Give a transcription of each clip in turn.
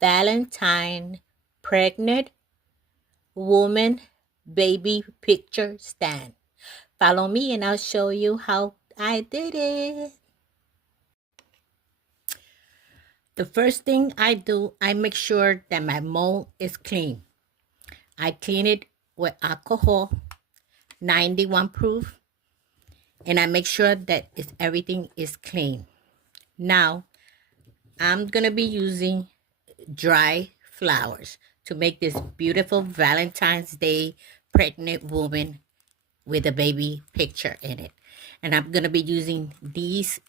Valentine Pregnant Woman Baby Picture Stand. Follow me and I'll show you how I did it. The first thing I do, I make sure that my mold is clean. I clean it with alcohol, 91 proof, and I make sure that everything is clean. Now, I'm going to be using dry flowers to make this beautiful Valentine's Day pregnant woman with a baby picture in it. And I'm going to be using these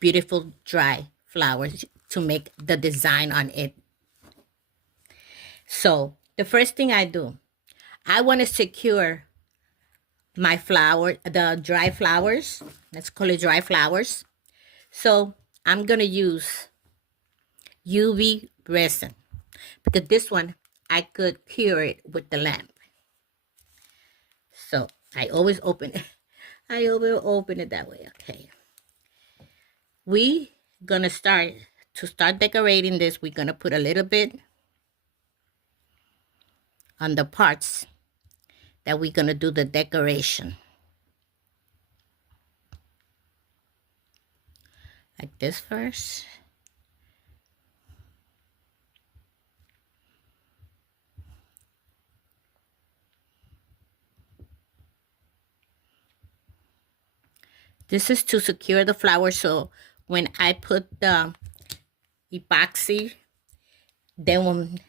beautiful dry flowers to make the design on it. So the first thing I do, I want to secure my flower, the dry flowers. Let's call it dry flowers. So I'm going to use UV resin because this one I could cure it with the lamp. So I always open it. I always open it that way. Okay. We gonna start decorating this. We're gonna put a little bit on the parts that we're gonna do the decoration. Like this first. This is to secure the flower, so when I put the epoxy, they won't,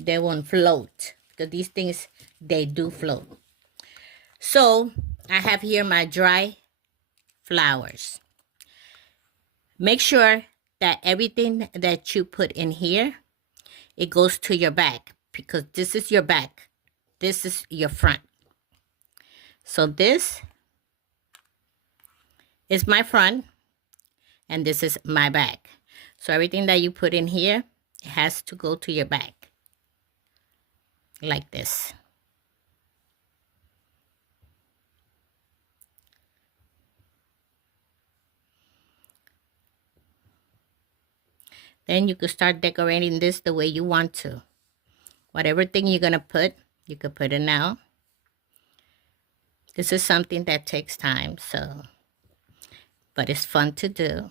they won't float. Because these things, they do float. So I have here my dry flowers. Make sure that everything that you put in here, it goes to your back, because this is your back. This is your front. So this is my front and this is my back. So everything that you put in here, it has to go to your back. Like this. Then you could start decorating this the way you want to. Whatever thing you're going to put, you could put it now. This is something that takes time, but it's fun to do.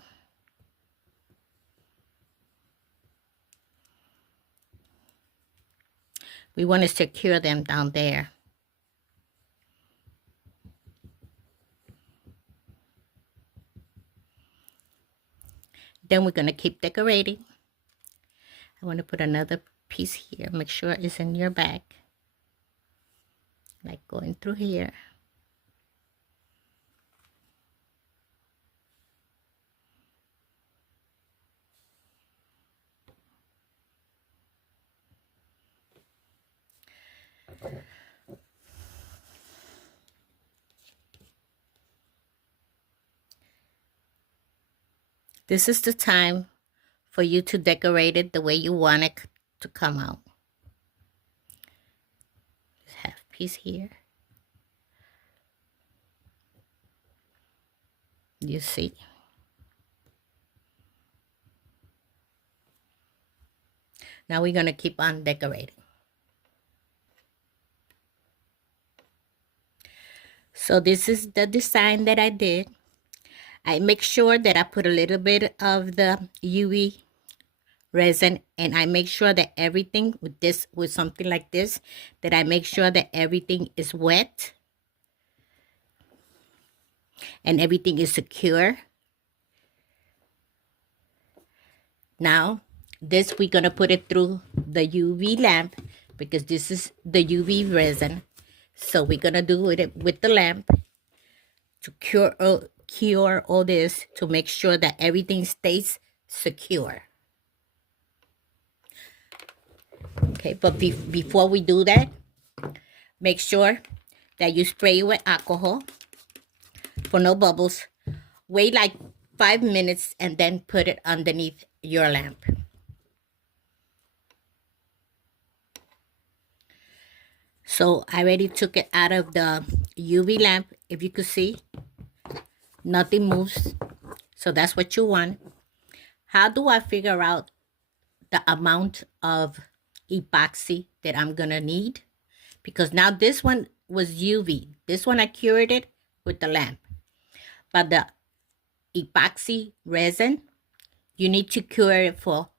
We want to secure them down there. Then we're going to keep decorating. I want to put another piece here. Make sure it's in your back. Like going through here. This is the time for you to decorate it the way you want it to come out. Just half piece here. You see? Now we're going to keep on decorating. So this is the design that I did. I make sure that I put a little bit of the UV resin, and I make sure that everything with something like this, that I make sure that everything is wet and everything is secure. Now this, we're gonna put it through the UV lamp because this is the UV resin. So we're gonna do it with the lamp to cure all this, to make sure that everything stays secure. Okay, but before we do that, make sure that you spray it with alcohol for no bubbles. Wait like 5 minutes and then put it underneath your lamp. So I already took it out of the UV lamp. If you could see, nothing moves. So that's what you want. how do I figure out the amount of epoxy that I'm gonna need? Because now this one was UV. This one I cured it with the lamp. But the epoxy resin, you need to cure it for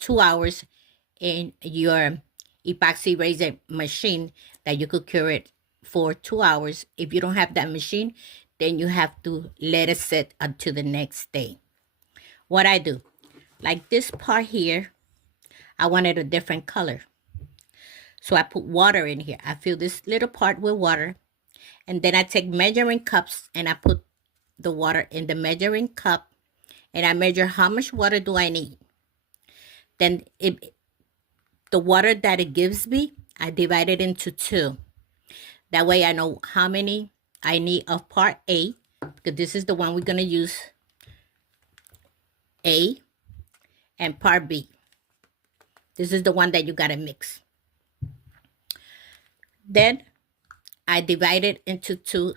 2 hours in your epoxy resin machine that you could cure it for 2 hours. If you don't have that machine, then you have to let it sit until the next day. What I do, like this part here, I wanted a different color. So I put water in here. I fill this little part with water. And then I take measuring cups and I put the water in the measuring cup. And I measure how much water do I need. Then the water that it gives me, I divide it into 2. That way I know how many I need of part A. Because this is the one we're going to use. A. And part B. This is the one that you got to mix. Then I divide it into 2,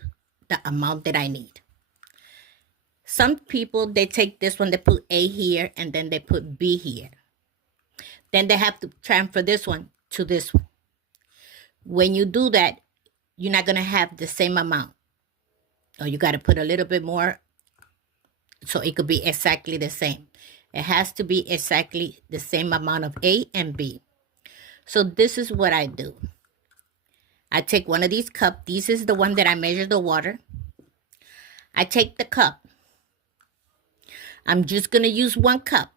the amount that I need. Some people, they take this one, they put A here, and then they put B here. Then they have to transfer this one to this one. When you do that, you're not going to have the same amount. Or you got to put a little bit more so it could be exactly the same. It has to be exactly the same amount of A and B. So this is what I do. I take one of these cups. This is the one that I measure the water. I take the cup. I'm just going to use 1 cup.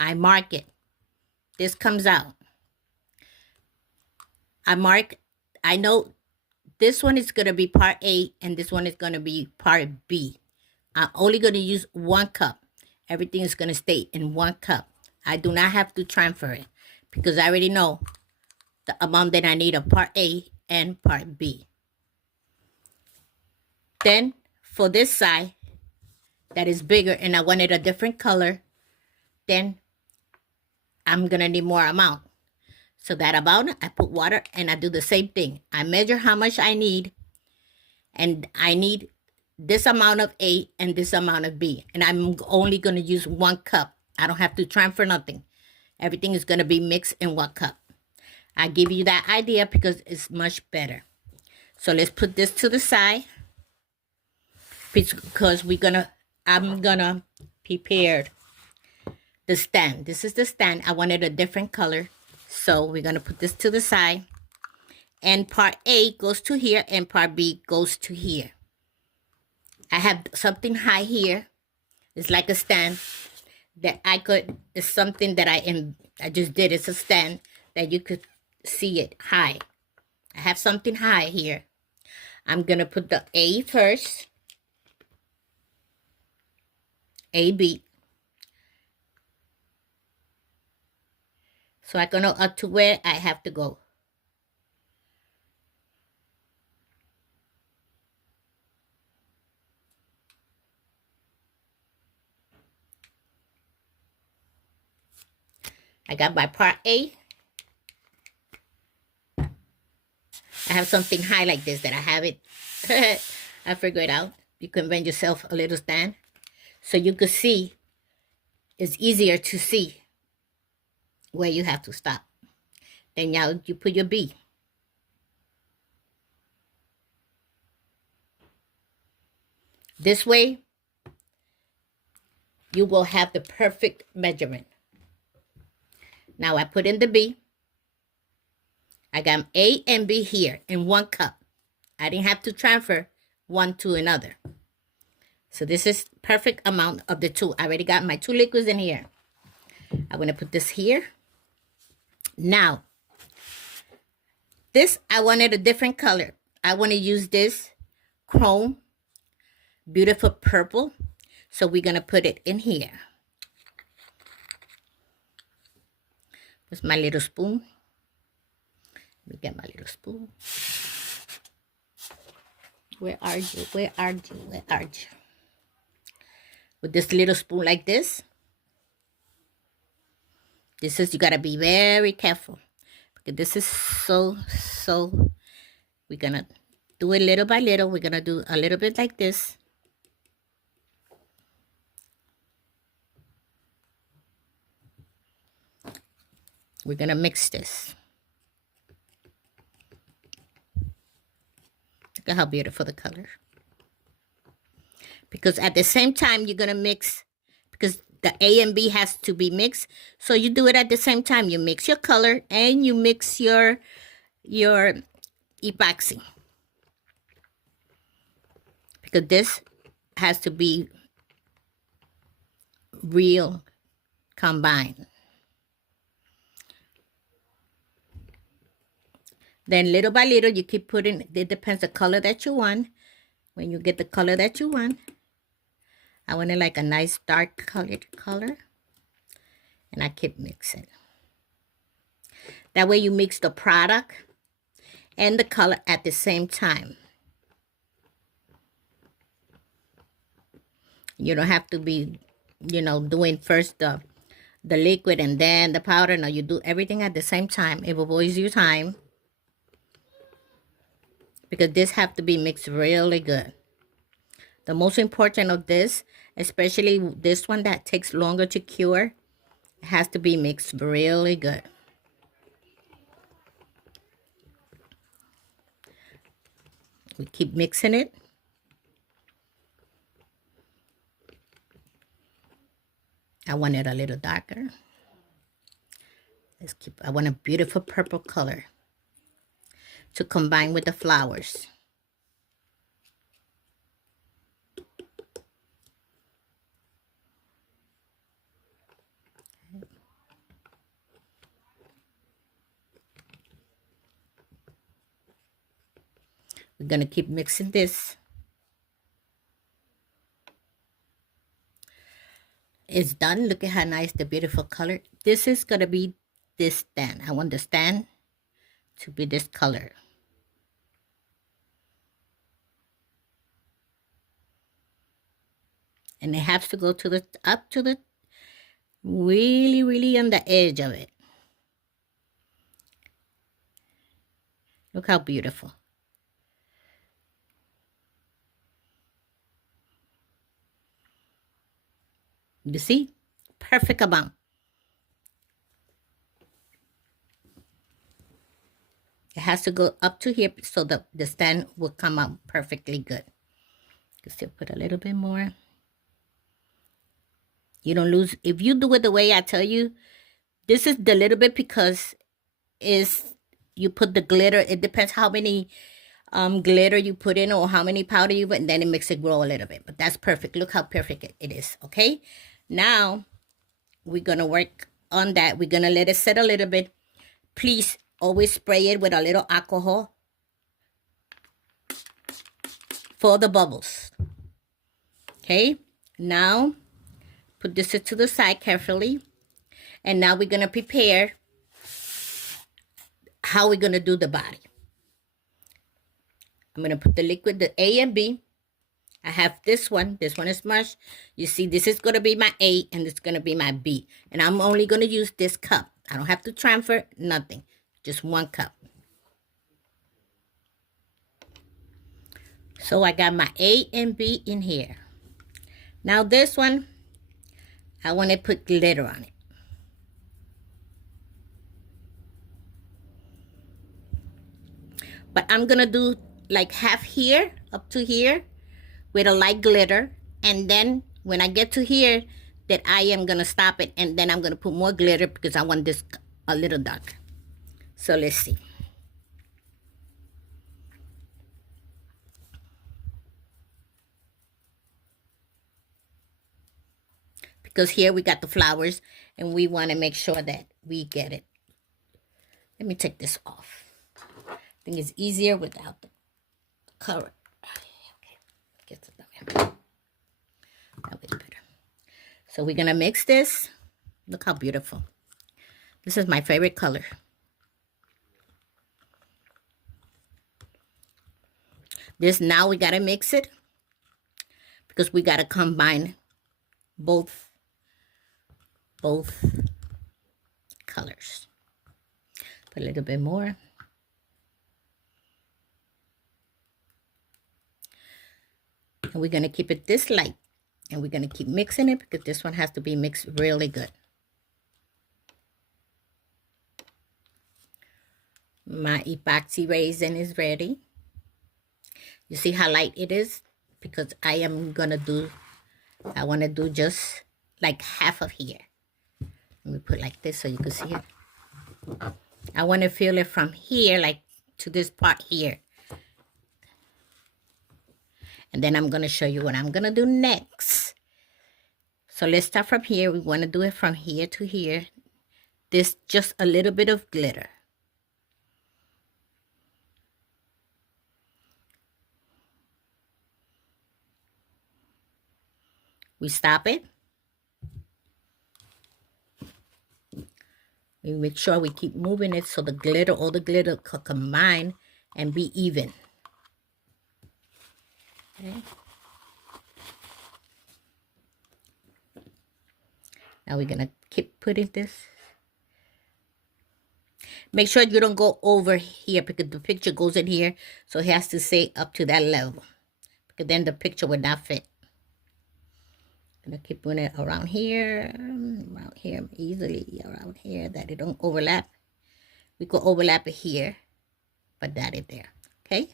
I mark it. This comes out. I mark. I know this one is going to be part A and this one is going to be part B. I'm only going to use 1 cup. Everything is going to stay in 1 cup. I do not have to transfer it because I already know the amount that I need of part A and part B. Then for this side that is bigger and I wanted a different color, then I'm going to need more amount. So that amount, I put water and I do the same thing. I measure how much I need, and I need this amount of A and this amount of B. And I'm only going to use 1 cup. I don't have to transfer nothing. Everything is going to be mixed in 1 cup. I give you that idea because it's much better. So let's put this to the side because I'm gonna prepare the stand. This is the stand. I wanted a different color. So we're gonna put this to the side. And part A goes to here and part B goes to here. I have something high here. It's like a stand that it's something that I just did. It's a stand that you could see it high. I have something high here. I'm going to put the A first. A, B. So I'm going to up to where I have to go. I got my part A. I have something high like this that I have it. I figured it out. You can rent yourself a little stand. So you could see, it's easier to see where you have to stop. Then now you put your B. This way, you will have the perfect measurement. Now I put in the B. I got A and B here in 1 cup. I didn't have to transfer one to another. So this is perfect amount of the 2. I already got my 2 liquids in here. I'm going to put this here. Now, this, I wanted a different color. I want to use this chrome, beautiful purple. So we're going to put it in here. Where's my little spoon? Let me get my little spoon. Where are you? Where are you? Where are you? With this little spoon like this. This is, you got to be very careful. Because this is so, we're going to do it little by little. We're going to do a little bit like this. We're gonna mix this. Look at how beautiful the color. Because at the same time, you're gonna mix, because the A and B has to be mixed. So you do it at the same time. You mix your color and you mix your epoxy. Because this has to be real combined. Then little by little, you keep putting, it depends the color that you want. When you get the color that you want, I want it like a nice dark colored color. And I keep mixing. That way you mix the product and the color at the same time. You don't have to be, you know, doing first the liquid and then the powder. No, you do everything at the same time. It will avoid you time. Because this have to be mixed really good. The most important of this, especially this one that takes longer to cure, it has to be mixed really good. We keep mixing it. I want it a little darker. I want a beautiful purple color to combine with the flowers. We're going to keep mixing this. It's done. Look at how nice the beautiful color. This is going to be this stand. I want the stand to be this color. And it has to go to the up to the really on the edge of it. Look how beautiful. You see? Perfect amount. It has to go up to here so the stand will come out perfectly good. You still put a little bit more. You don't lose. If you do it the way I tell you, this is the little bit because you put the glitter. It depends how many glitter you put in or how many powder you put, and then it makes it grow a little bit. But that's perfect. Look how perfect it is. Okay? Now, we're going to work on that. We're going to let it set a little bit. Please always spray it with a little alcohol for the bubbles. Okay? Now, put this to the side carefully. And now we're going to prepare how we're going to do the body. I'm going to put the liquid, the A and B. I have this one. This one is mush. You see, this is going to be my A and this is going to be my B. And I'm only going to use this cup. I don't have to transfer nothing. Just one cup. So I got my A and B in here. Now this one, I want to put glitter on it. But I'm going to do like half here, up to here, with a light glitter. And then when I get to here, that I am going to stop it. And then I'm going to put more glitter because I want this a little darker. So let's see. Because here we got the flowers and we want to make sure that we get it. Let me take this off. I think it's easier without the color. Okay, get it that way. That way better. So we're going to mix this. Look how beautiful. This is my favorite color. This now we got to mix it because we got to combine both colors. Put a little bit more. And we're going to keep it this light. And we're going to keep mixing it because this one has to be mixed really good. My epoxy resin is ready. You see how light it is? Because I want to do just like half of here. Let me put like this so you can see it. I want to fill it from here, like to this part here. And then I'm going to show you what I'm going to do next. So let's start from here. We want to do it from here to here. This just a little bit of glitter. We stop it. We make sure we keep moving it so the glitter, all the glitter could combine and be even. Okay. Now we're gonna keep putting this. Make sure you don't go over here because the picture goes in here. So it has to stay up to that level. Because then the picture would not fit. Gonna keep doing it around here, easily around here, that it don't overlap. We could overlap it here, but that it there, okay?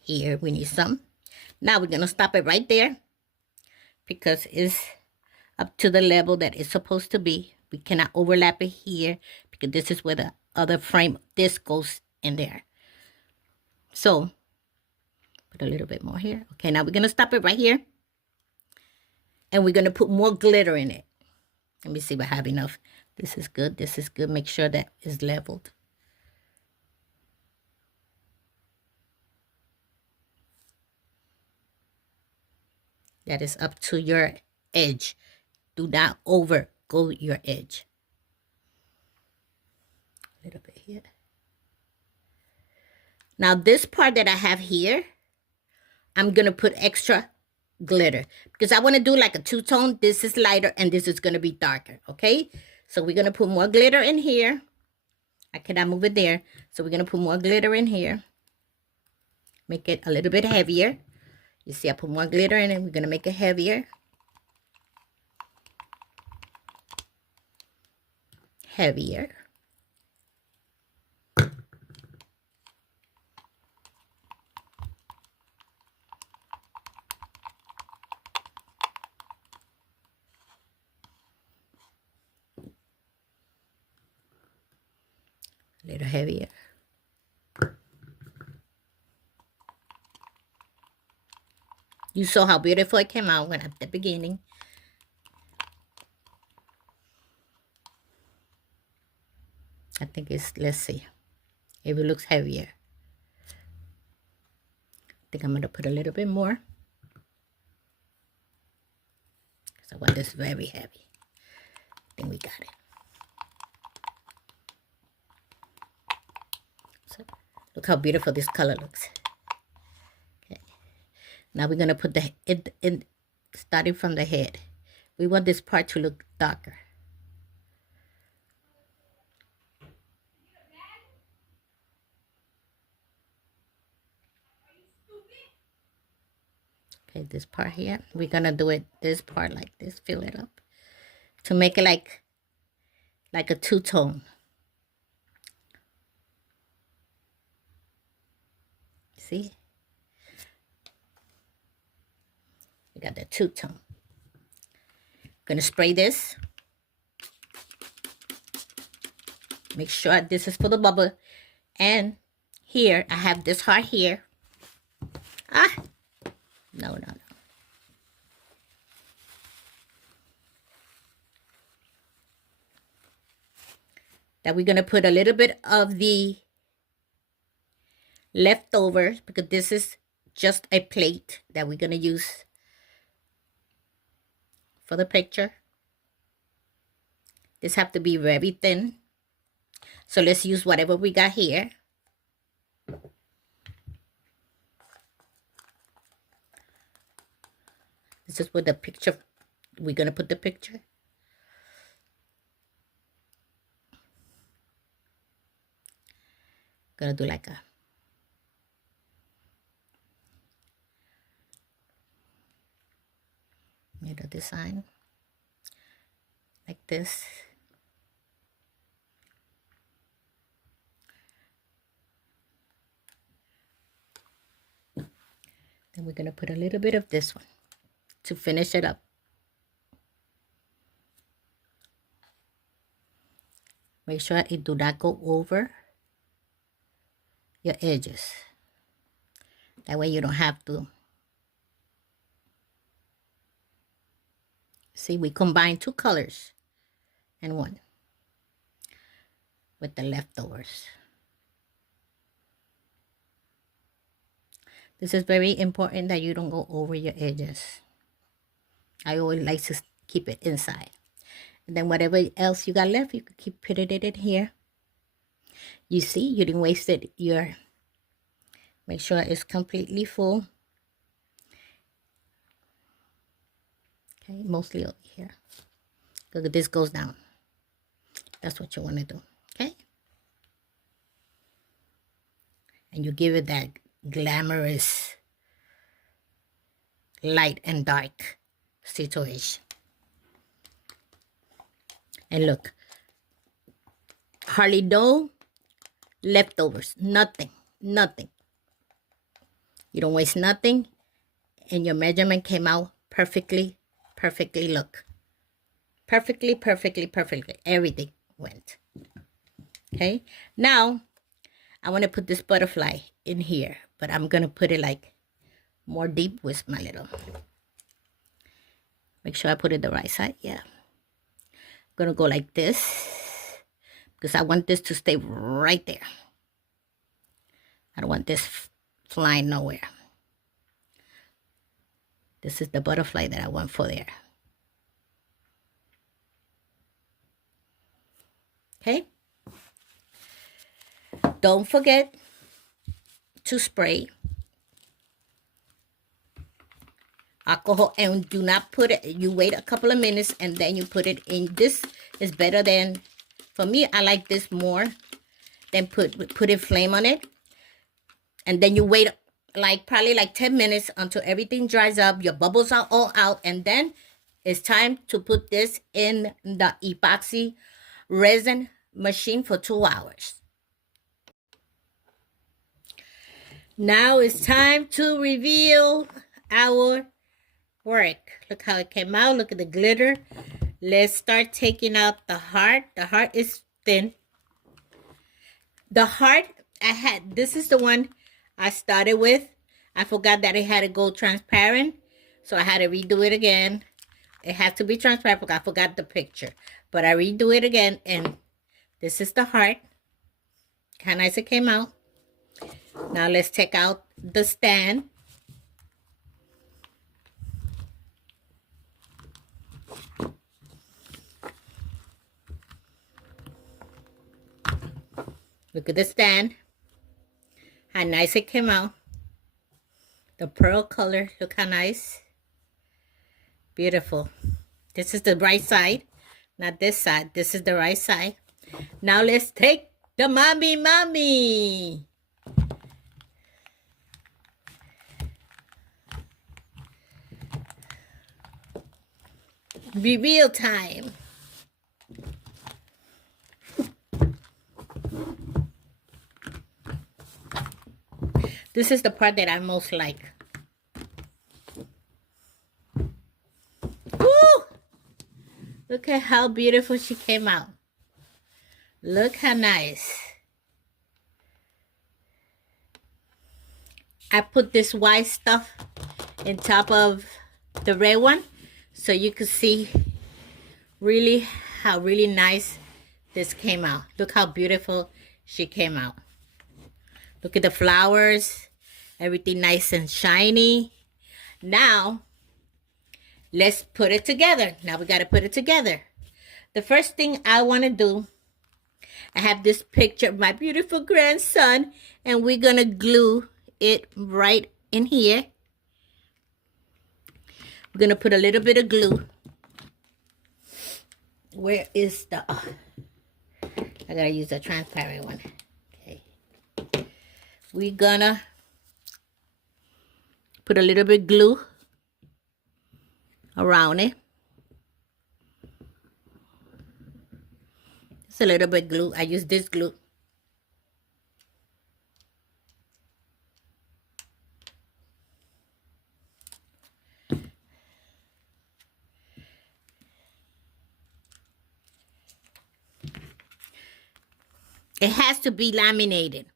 Here we need some. Now we're gonna stop it right there because it's up to the level that it's supposed to be. We cannot overlap it here because this is where the other frame, this goes in there. So, put a little bit more here. Okay, now we're going to stop it right here. And we're going to put more glitter in it. Let me see if I have enough. This is good. This is good. Make sure that is leveled. That is up to your edge. Do not go your edge. A little bit here. Now this part that I have here, I'm going to put extra glitter because I want to do like a two-tone. This is lighter and this is going to be darker, okay? So we're going to put more glitter in here. I cannot move it there. So we're going to put more glitter in here. Make it a little bit heavier. You see I put more glitter in it. We're going to make it heavier. Heavier. A little heavier. You saw how beautiful it came out when at the beginning. I think it's, let's see if it looks heavier. I think I'm going to put a little bit more. So I want this very heavy. I think we got it. So look how beautiful this color looks. Okay. Now we're going to put the in starting from the head. We want this part to look darker. Okay, this part here, we're gonna do it this part like this, fill it up to make it like a two-tone. See? We got the two-tone. Gonna spray this. Make sure this is for the bubble. And here, I have this heart here. No. That we're going to put a little bit of the leftovers because this is just a plate that we're going to use for the picture. This have to be very thin. So let's use whatever we got here. This is where the picture, we're going to put the picture. Gonna do like a made a design. like this. Then we're going to put a little bit of this one to finish it up. Make sure it do not go over your edges. That way you don't have to. See, we combine two colors in one with the leftovers. This is very important that you don't go over your edges. I always like to keep it inside. And then whatever else you got left, you can keep putting it in here. You see, you didn't waste it. Make sure it's completely full. Okay, mostly over here. Look, this goes down. That's what you want to do. Okay? And you give it that glamorous light and dark situation. And look, hardly no leftovers. Nothing. You don't waste nothing. And your measurement came out perfectly. Look. Perfectly. Everything went. Okay? Now, I want to put this butterfly in here. But I'm going to put it like more deep with my little. Make sure I put it the right side. Yeah. I'm going to go like this. Because I want this to stay right there. I don't want this flying nowhere. This is the butterfly that I want for there. Okay? Don't forget to spray alcohol, and do not put it, you wait a couple of minutes and then you put it in. This is better than, for me, I like this more than put a flame on it. And then you wait probably 10 minutes until everything dries up, your bubbles are all out, and then it's time to put this in the epoxy resin machine for 2 hours. Now it's time to reveal our work. Look how it came out. Look at the glitter. Let's start taking out the heart. The heart is thin. The heart, this is the one I started with. I forgot that it had to go transparent, so I had to redo it again. It has to be transparent. I forgot the picture, but I redo it again, and this is the heart. How nice it came out. Now let's take out the stand. Look at the stand. How nice it came out. The pearl color. Look how nice. Beautiful. This is the right side. Not this side. This is the right side. Now let's take the mommy. Reveal time. This is the part that I most like. Woo! Look at how beautiful she came out. Look how nice. I put this white stuff on top of the red one so you can see really how really nice this came out. Look how beautiful she came out. Look at the flowers. Everything nice and shiny. Now, let's put it together. Now we got to put it together. The first thing I want to do, I have this picture of my beautiful grandson, and we're going to glue it right in here. We're going to put a little bit of glue. Where is the... I got to use a transparent one. Okay. We're going to put a little bit of glue around it. Just a little bit glue. I use this glue. It has to be laminated.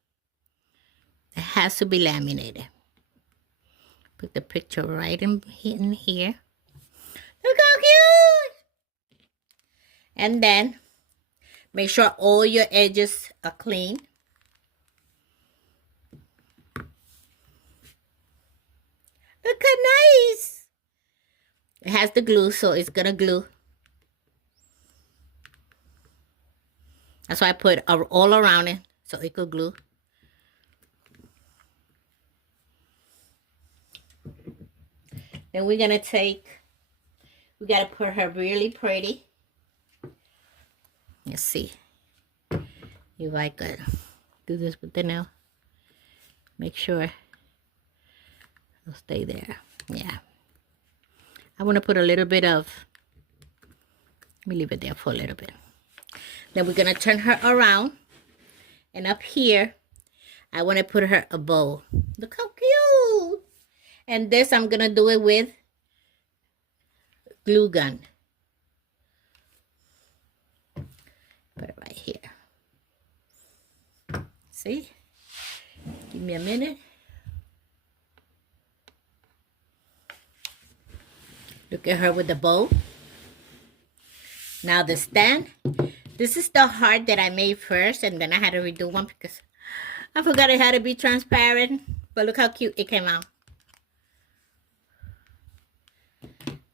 It has to be laminated. Put the picture right in here. Look how cute! And then make sure all your edges are clean. Look how nice! It has the glue, so it's gonna glue. That's why I put all around it, so it could glue. Then we're gonna we gotta put her really pretty. Let's see if I could do this with the nail. Make sure it'll stay there. Yeah. I want to put a little bit of, let me leave it there for a little bit. Then we're going to turn her around. And up here, I want to put her a bow. Look how cute. And this, I'm going to do it with glue gun. Put it right here. See? Give me a minute. Look at her with the bow. Now the stand. This is the heart that I made first, and then I had to redo one because I forgot it had to be transparent. But look how cute it came out.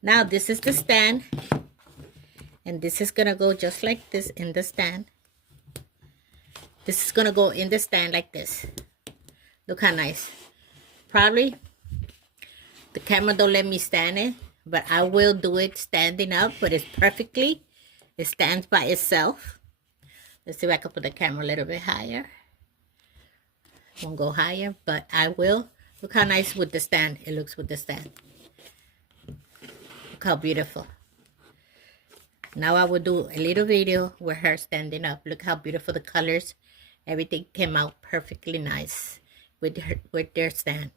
Now this is the stand. And this is going to go just like this in the stand. This is going to go in the stand like this. Look how nice. Probably the camera don't let me stand it, but I will do it standing up, but it's perfectly. It stands by itself. Let's see if I can put the camera a little bit higher. Won't go higher, but I will. Look how nice with the stand it looks with the stand. Look how beautiful. Now I will do a little video with her standing up. Look how beautiful the colors. Everything came out perfectly nice with their stand.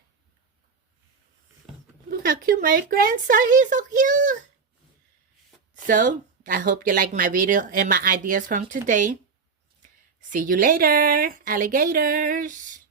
Look how cute my grandson. He's so cute. So I hope you like my video and my ideas from today. See you later, alligators.